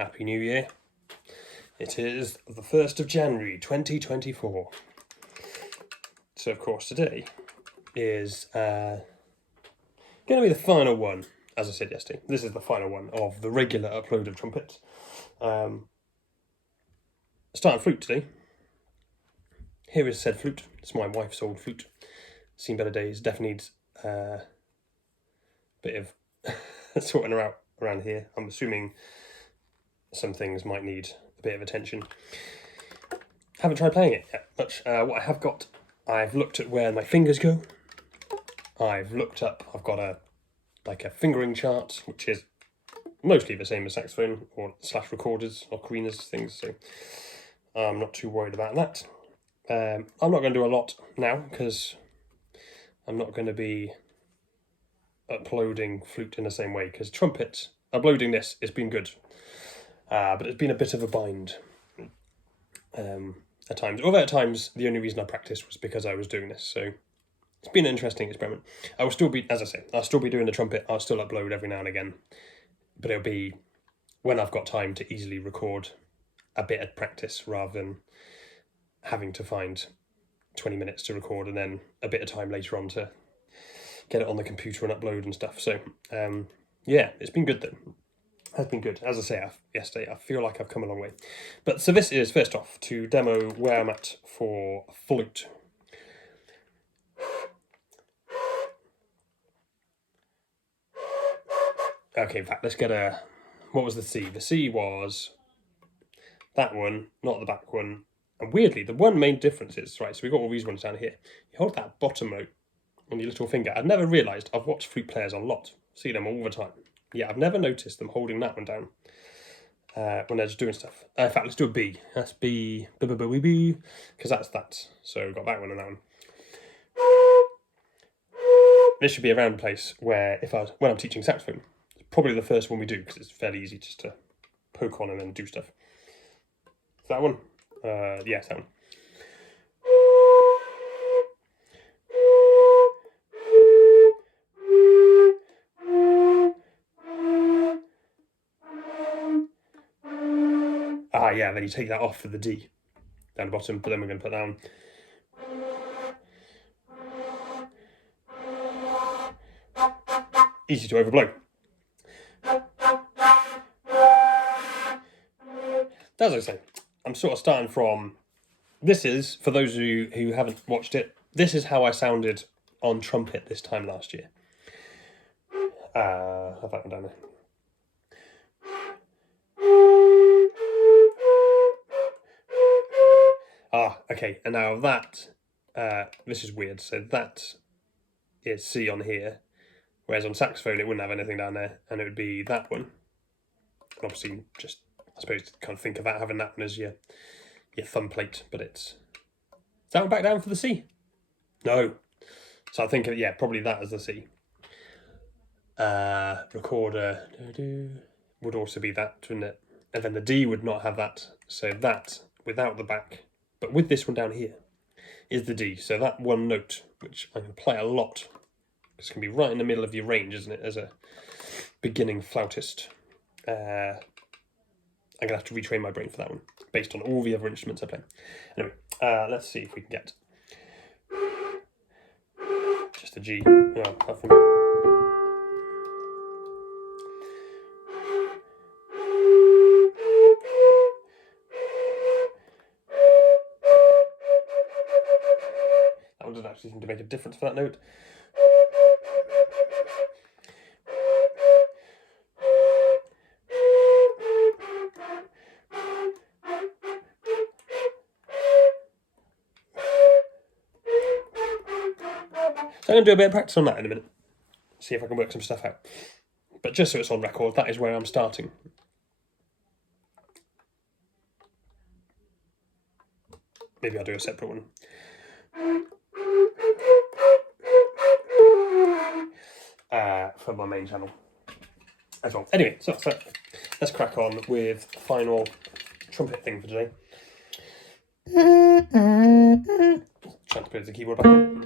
Happy New Year. It is the 1st of January 2024. So, of course, today is going to be the final one, as I said yesterday. This is the final one of the regular upload of Trumpet. Starting flute today. Here is said flute. It's my wife's old flute. Seen better days. Definitely needs a bit of sorting her out around here. I'm assuming some things might need a bit of attention. Haven't tried playing it yet much. What I have got, I've looked at where my fingers go. I've got a fingering chart, which is mostly the same as saxophone or / recorders or ocarina's things, so I'm not too worried about that. I'm not going to do a lot now because I'm not going to be uploading flute in the same way, because trumpet, uploading this has been good, but it's been a bit of a bind at times. Although at times the only reason I practiced was because I was doing this, so it's been an interesting experiment. I will still be, as I say, I'll still be doing the trumpet. I'll still upload every now and again, but it'll be when I've got time to easily record a bit of practice rather than having to find 20 minutes to record and then a bit of time later on to get it on the computer and upload and stuff. So yeah, it's been good though. Has been good. As I say yesterday, I feel like I've come a long way. But so this is, first off, to demo where I'm at for flute. Okay, in fact, let's get a... What was the C? The C was that one, not the back one. And weirdly, the one main difference is, right, so we've got all these ones down here. You hold that bottom note on your little finger. I've never realised, I've watched flute players a lot, see them all the time. Yeah, I've never noticed them holding that one down when they're just doing stuff. In fact, let's do a B. That's B, because that's that. So we've got that one and that one. This should be a round place where, when I'm teaching saxophone, it's probably the first one we do, because it's fairly easy just to poke on and then do stuff. That one? Yes, that one. Yeah, then you take that off for the D down the bottom, but then we're going to put that on. Easy to overblow. As I say, I'm sort of starting from... This is, for those of you who haven't watched it, this is how I sounded on trumpet this time last year. Have that one down there. Okay, and now that, this is weird, so that is C on here, whereas on saxophone it wouldn't have anything down there, and it would be that one. And obviously, just, I suppose, kind of think of that, having that one as your thumb plate, but it's... Is that one back down for the C? No. So I think, yeah, probably that as the C. Recorder would also be that, wouldn't it? And then the D would not have that, so that, without the back, but with this one down here, is the D. So that one note, which I'm going to play a lot, it's going to be right in the middle of your range, isn't it, as a beginning flautist. I'm going to have to retrain my brain for that one, based on all the other instruments I play. Anyway, let's see if we can get just a G. Oh, I think... That one doesn't actually seem to make a difference for that note. So I'm going to do a bit of practice on that in a minute, see if I can work some stuff out. But just so it's on record, that is where I'm starting. Maybe I'll do a separate one. For my main channel as well. Anyway, so let's crack on with the final trumpet thing for today. Trying to put the keyboard back in.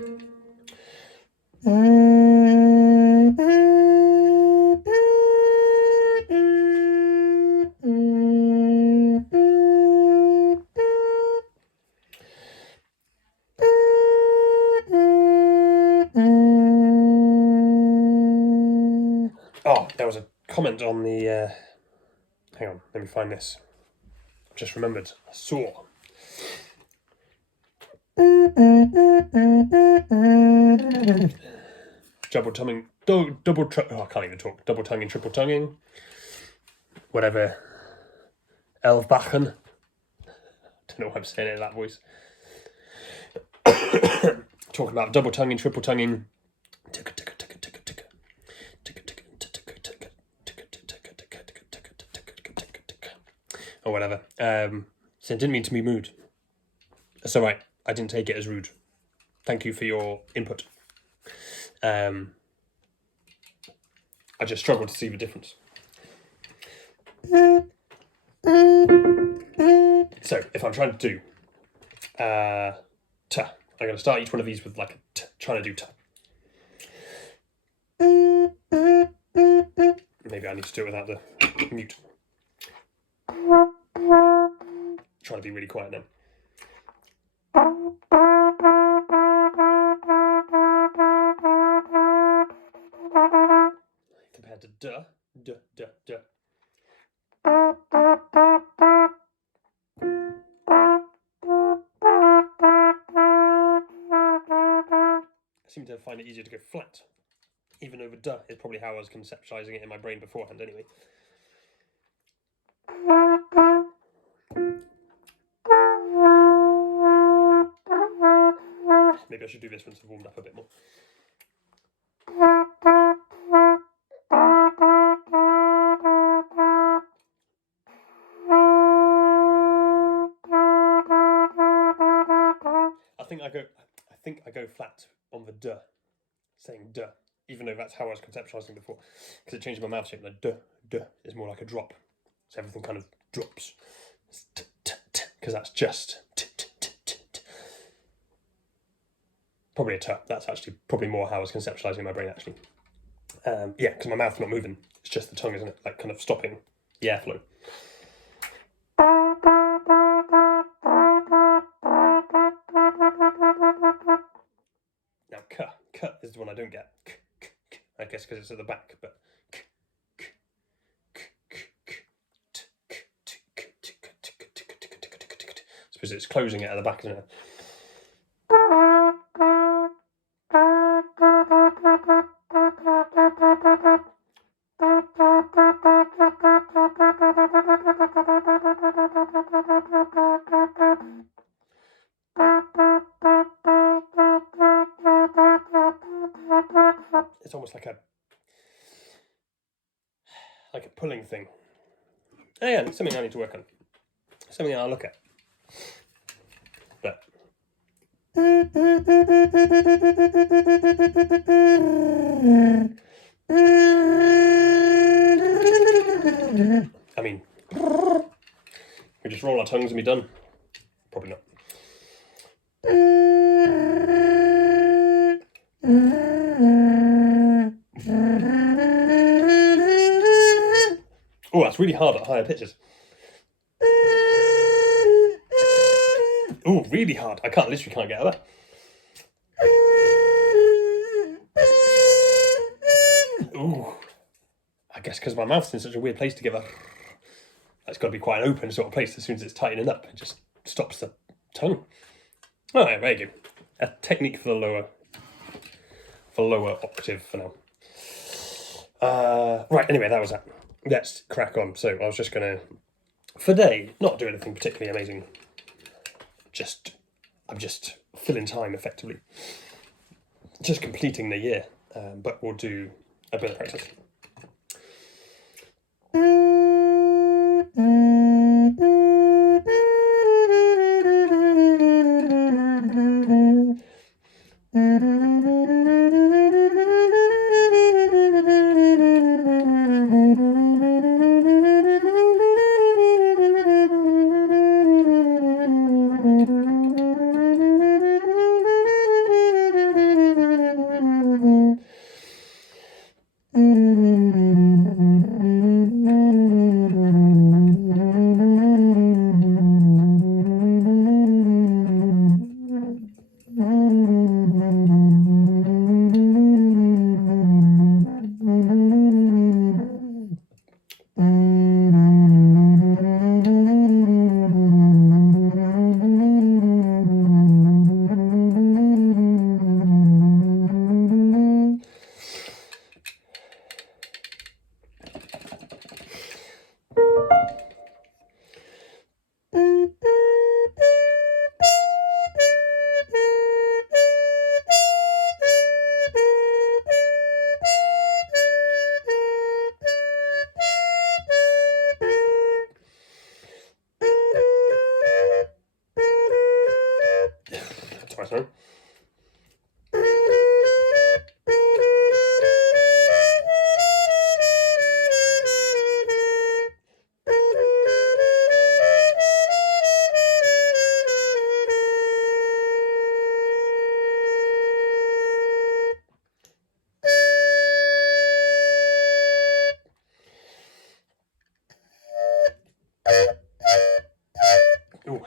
comment on the... hang on, let me find this. I've just remembered. I saw... double tonguing... I can't even talk. Double tonguing, triple tonguing. Whatever. Elfbachen. Don't know why I'm saying it in that voice. Talking about double tonguing, triple tonguing. Or whatever. So I didn't mean to be rude. That's alright. I didn't take it as rude. Thank you for your input. I just struggled to see the difference. So if I'm trying to do t, I'm going to start each one of these with like a t, trying to do t. Maybe I need to do it without the mute. Trying to be really quiet now. Compared to d, d, d, d. I seem to find it easier to go flat, even over d is probably how I was conceptualizing it in my brain beforehand anyway. Maybe I should do this once I've warmed up a bit more. I think I go flat on the d, saying d, even though that's how I was conceptualizing before, because it changed my mouth shape. The d is more like a drop, so everything kind of drops. Because that's just t. Probably a t. That's actually probably more how I was conceptualizing in my brain actually. Yeah, because my mouth's not moving. It's just the tongue, isn't it? Like kind of stopping the airflow. Now k is the one I don't get. I guess because it's at the back, but I suppose it's closing it at the back, isn't it? It's almost like a pulling thing. Oh yeah, it's something I need to work on. Something I'll look at. But I mean, we just roll our tongues and be done. Probably not. Oh, that's really hard at higher pitches. Oh, really hard. I literally can't get out of that. Ooh. I guess because my mouth's in such a weird place to give a... That's got to be quite an open sort of place. As soon as it's tightening up, it just stops the tongue. All right, there you go. A technique for the lower octave for now. Right, anyway, that was that. Let's crack on. So I was just going to, for today, not do anything particularly amazing. I'm just filling time, effectively. Just completing the year. But we'll do a bit of practice. Sorry. Ooh.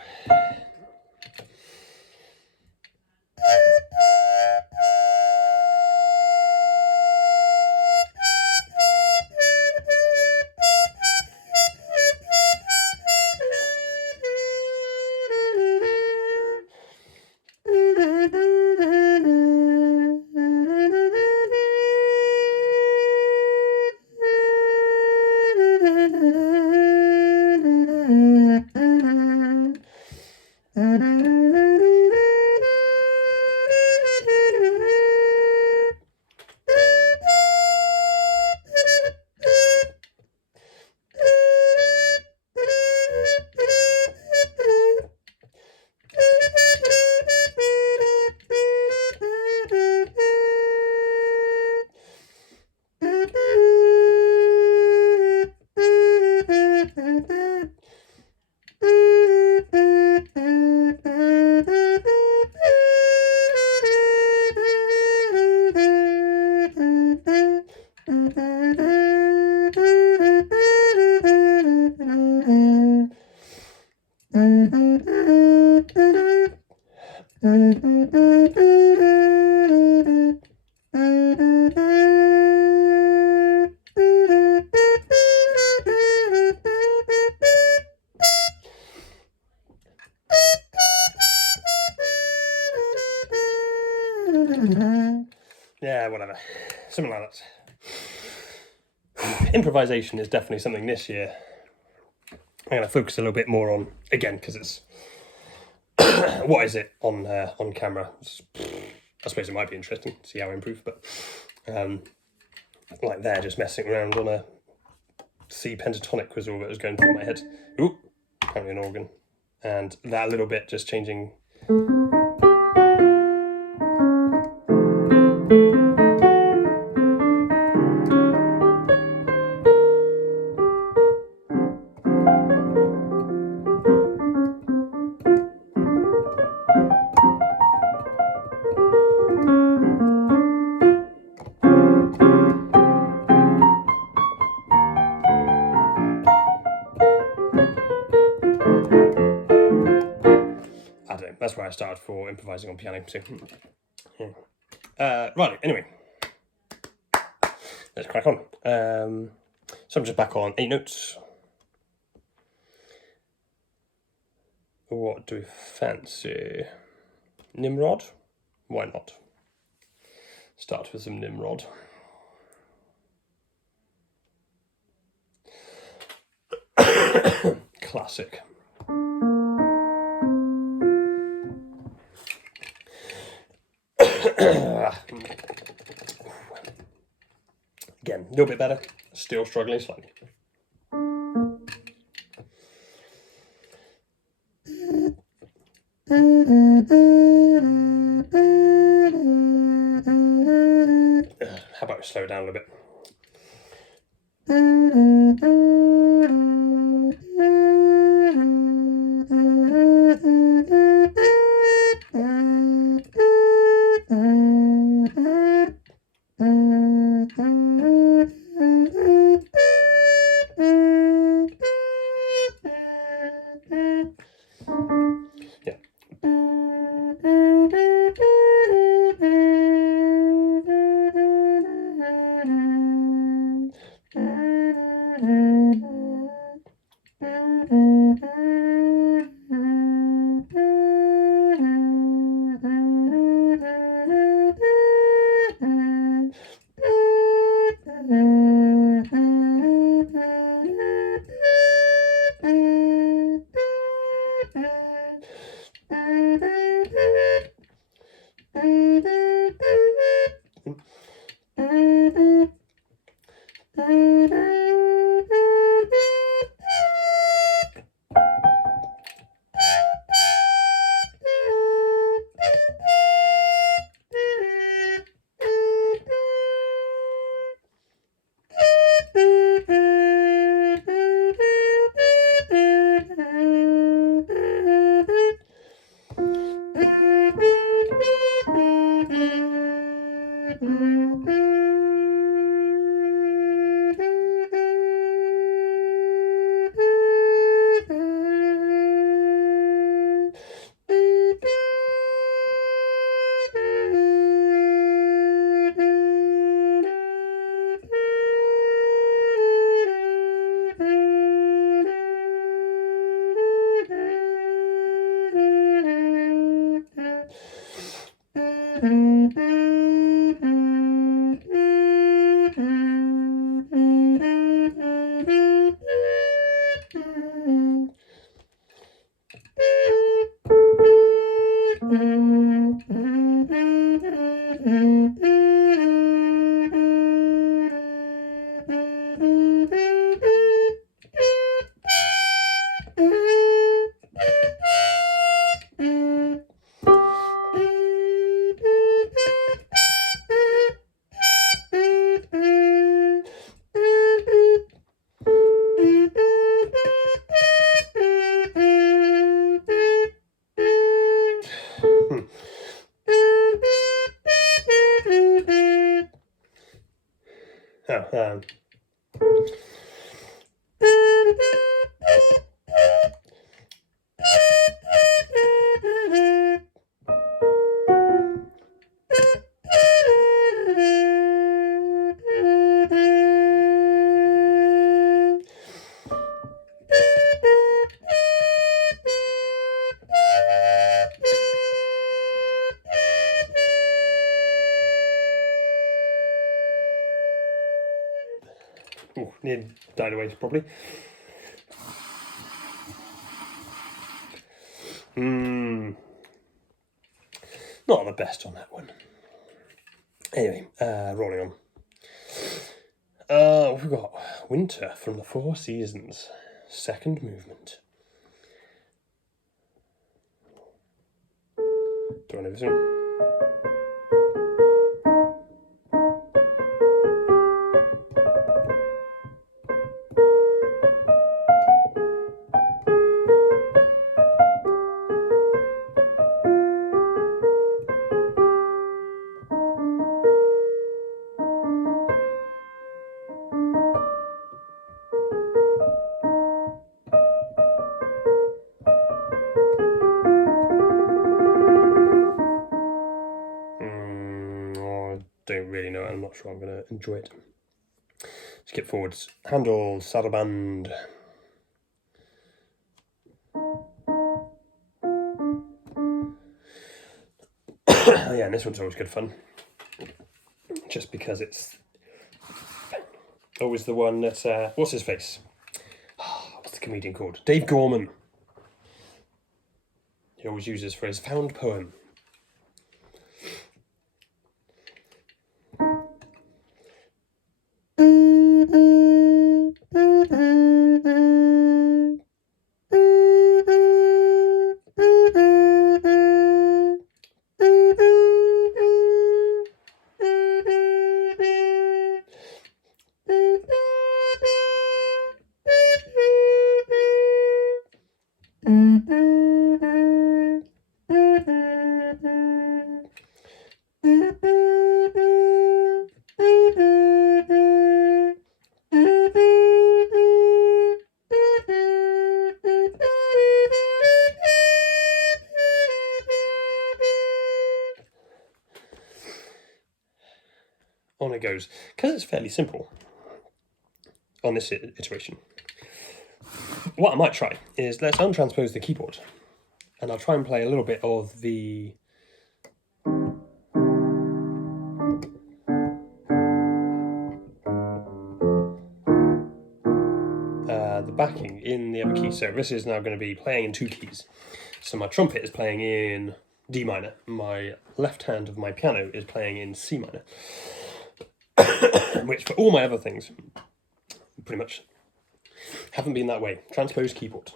Yeah, whatever. Something like that. Improvisation is definitely something this year I'm going to focus a little bit more on, again, because it's what is it on camera? I suppose it might be interesting to see how I improve, but like there, just messing around on a C pentatonic was all that was going through my head. Ooh, apparently an organ. And that little bit just changing. I don't know, that's where I started for improvising on piano. So, yeah. Right, anyway. Let's crack on. So I'm just back on 8 notes. What do we fancy? Nimrod? Why not? Start with some Nimrod. Classic. Again, a little bit better. Still struggling slightly. How about we slow down a little bit? Oh, Nearly died away properly. Not the best on that one. Anyway, rolling on. We've got Winter from the Four Seasons, second movement. Do I know this one? Don't really know it. I'm not sure I'm going to enjoy it. Skip forwards. Handel, Saraband. Yeah, and this one's always good fun. Just because it's always the one that... what's his face? What's the comedian called? Dave Gorman. He always uses for his found poem. On it goes. Because it's fairly simple on this iteration. What I might try is let's untranspose the keyboard. And I'll try and play a little bit of the backing in the other key. So this is now going to be playing in two keys. So my trumpet is playing in D minor. My left hand of my piano is playing in C minor. Which for all my other things, pretty much haven't been that way. Transpose keyboard.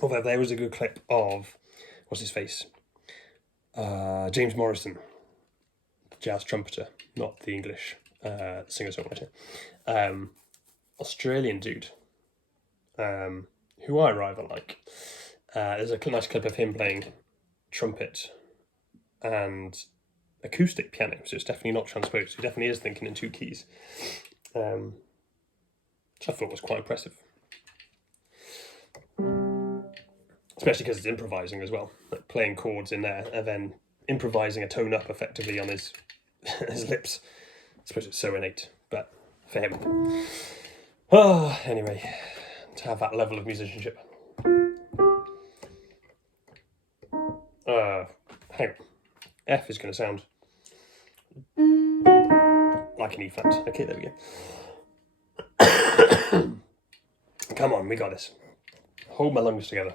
Although there was a good clip of, what's his face? James Morrison, jazz trumpeter, not the English singer-songwriter. Australian dude, who I rather like. There's a nice clip of him playing trumpet and acoustic piano, so it's definitely not transposed. He definitely is thinking in two keys, which I thought was quite impressive. Especially because it's improvising as well, like playing chords in there and then improvising a tone up effectively on his his lips. I suppose it's so innate, but for him. Oh, anyway, to have that level of musicianship. Hang on. F is going to sound like an E flat. Okay, there we go. Come on, we got this. Hold my lungs together.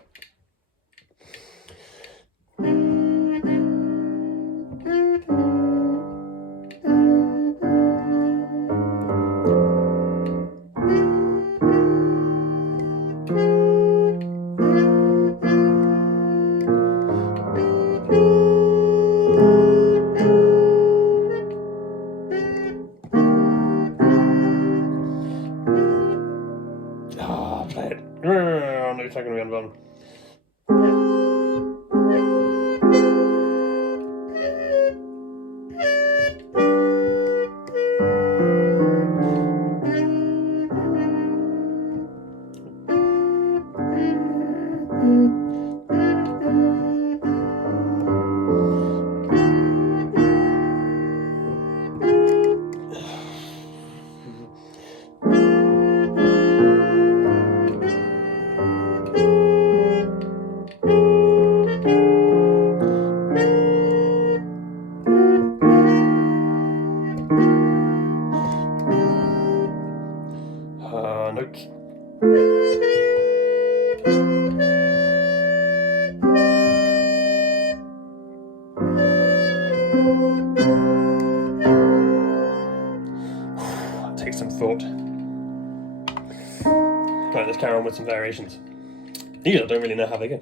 Play it. No, it's not going to be undone. Notes. Take some thought. Right, let's carry on with some variations. These I don't really know how they go.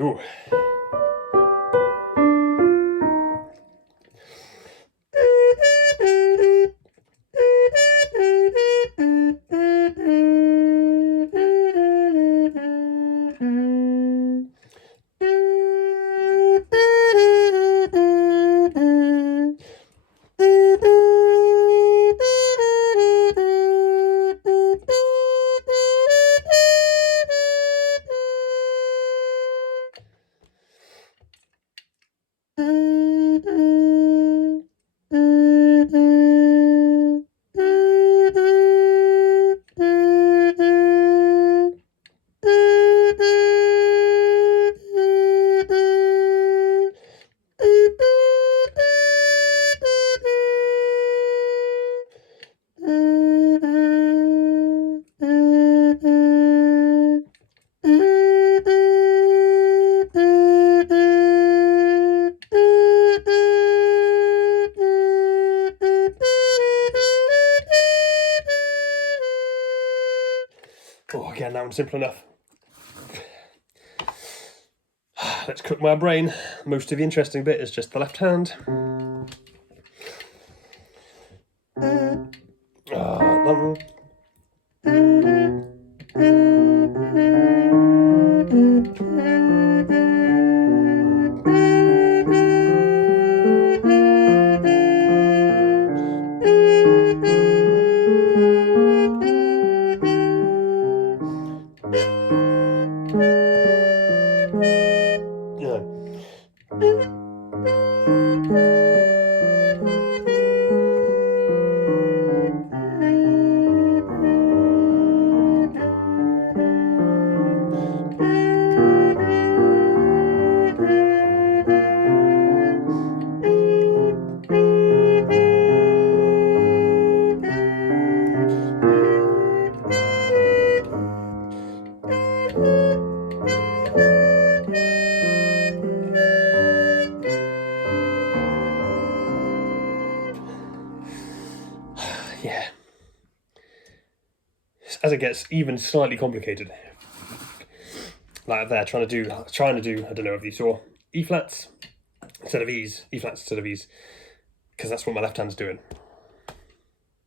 Ooh. Oh, again, that one's simple enough. Let's cook my brain. Most of the interesting bit is just the left hand. Yeah. As it gets even slightly complicated, like there, trying to do, I don't know if you saw, E flats instead of E's, E flats instead of E's, because that's what my left hand's doing.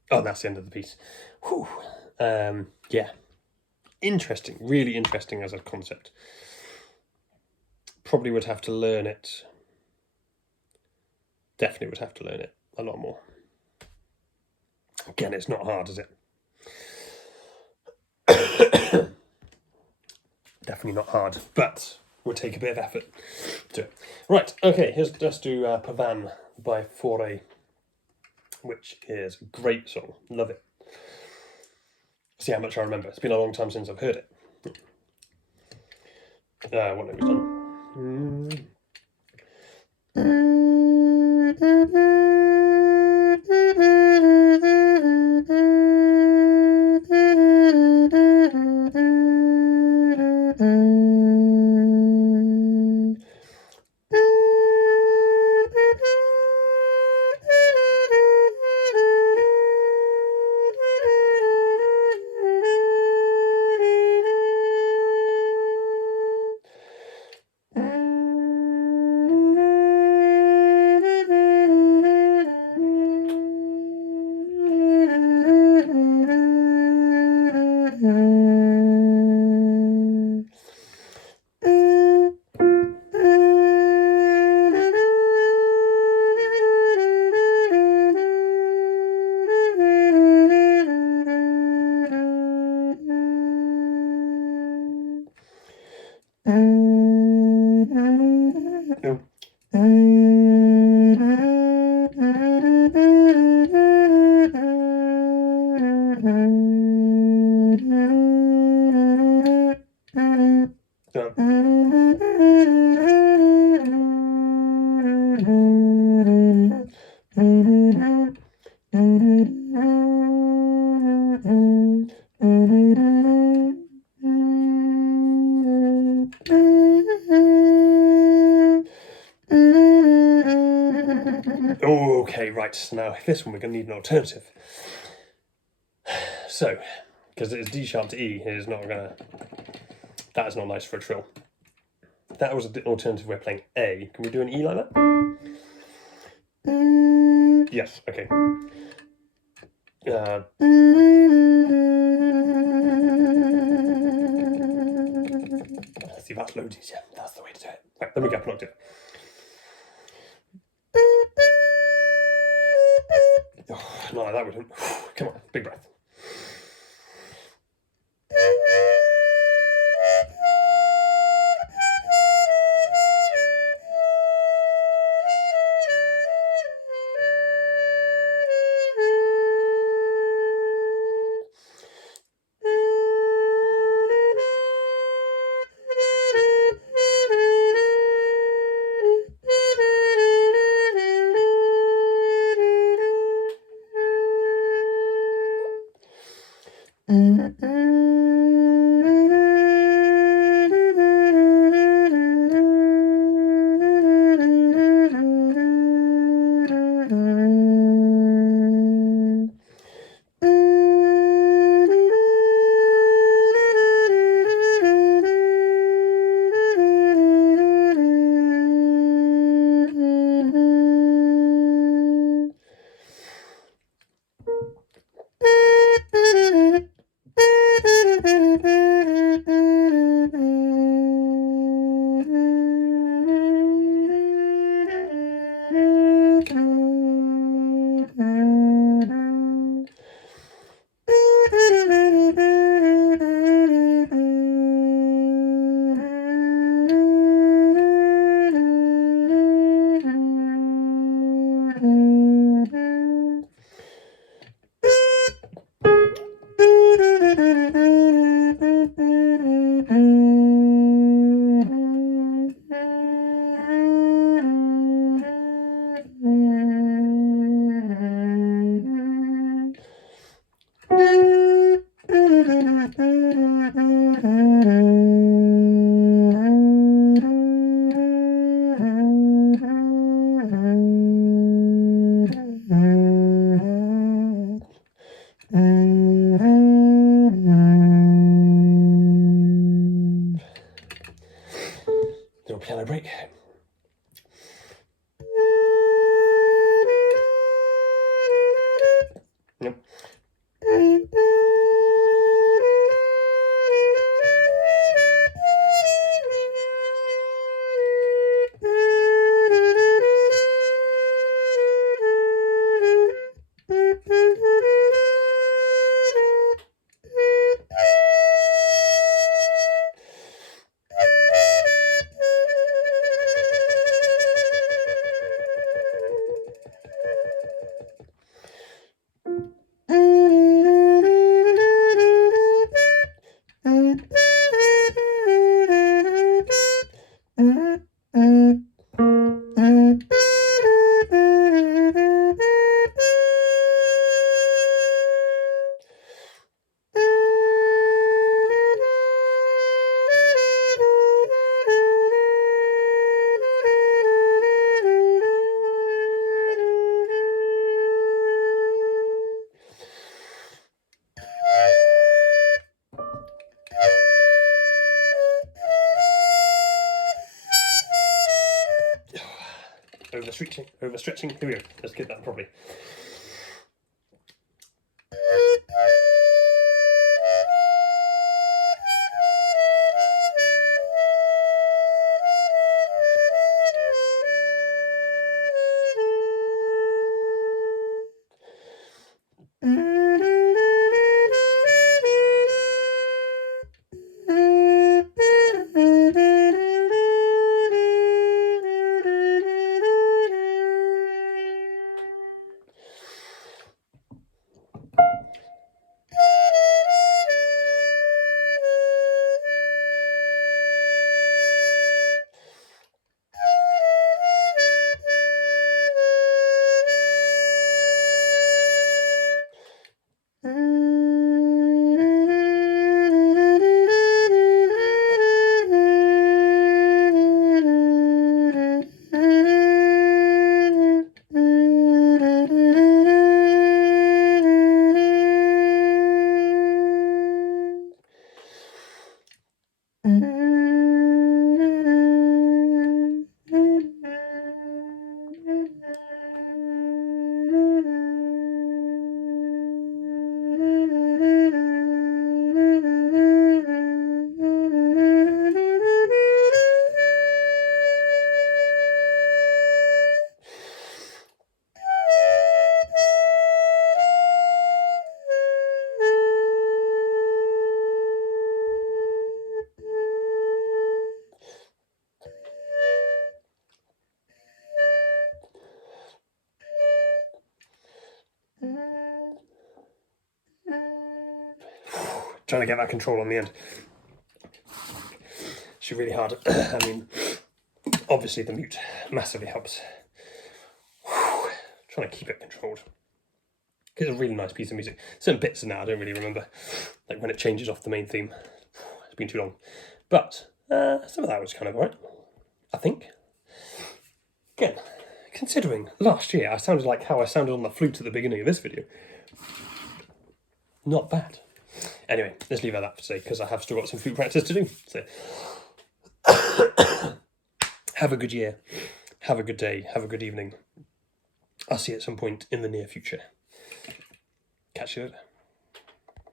Oh, that's the end of the piece. Whew. Yeah. Interesting, really interesting as a concept. Probably would have to learn it. Definitely would have to learn it a lot more. Again, it's not hard, is it? Definitely not hard, but will take a bit of effort to it. Right, okay, let's do Pavan by Foray, which is a great song. Love it. See how much I remember. It's been a long time since I've heard it. What note was done? Okay, right, now this one we're going to need an alternative. So, because it's D sharp to E, it is not going to... That is not nice for a trill. That was an alternative way of playing A. Can we do an E like that? Yes, okay. See, that's loads easier. That's the way to do it. Right, let me get an octave. Oh, not like that, wouldn't. Come on, big breath. overstretching. Here we go. Let's get that properly. Trying to get that control on the end. It's really hard. I mean, obviously the mute massively helps. Trying to keep it controlled. It's a really nice piece of music. Certain bits now I don't really remember, like when it changes off the main theme. It's been too long. But some of that was kind of alright, I think. Again, considering last year I sounded like how I sounded on the flute at the beginning of this video. Not bad. Anyway, let's leave it at that for today, because I have still got some flute practice to do. So, have a good year, have a good day, have a good evening. I'll see you at some point in the near future. Catch you later.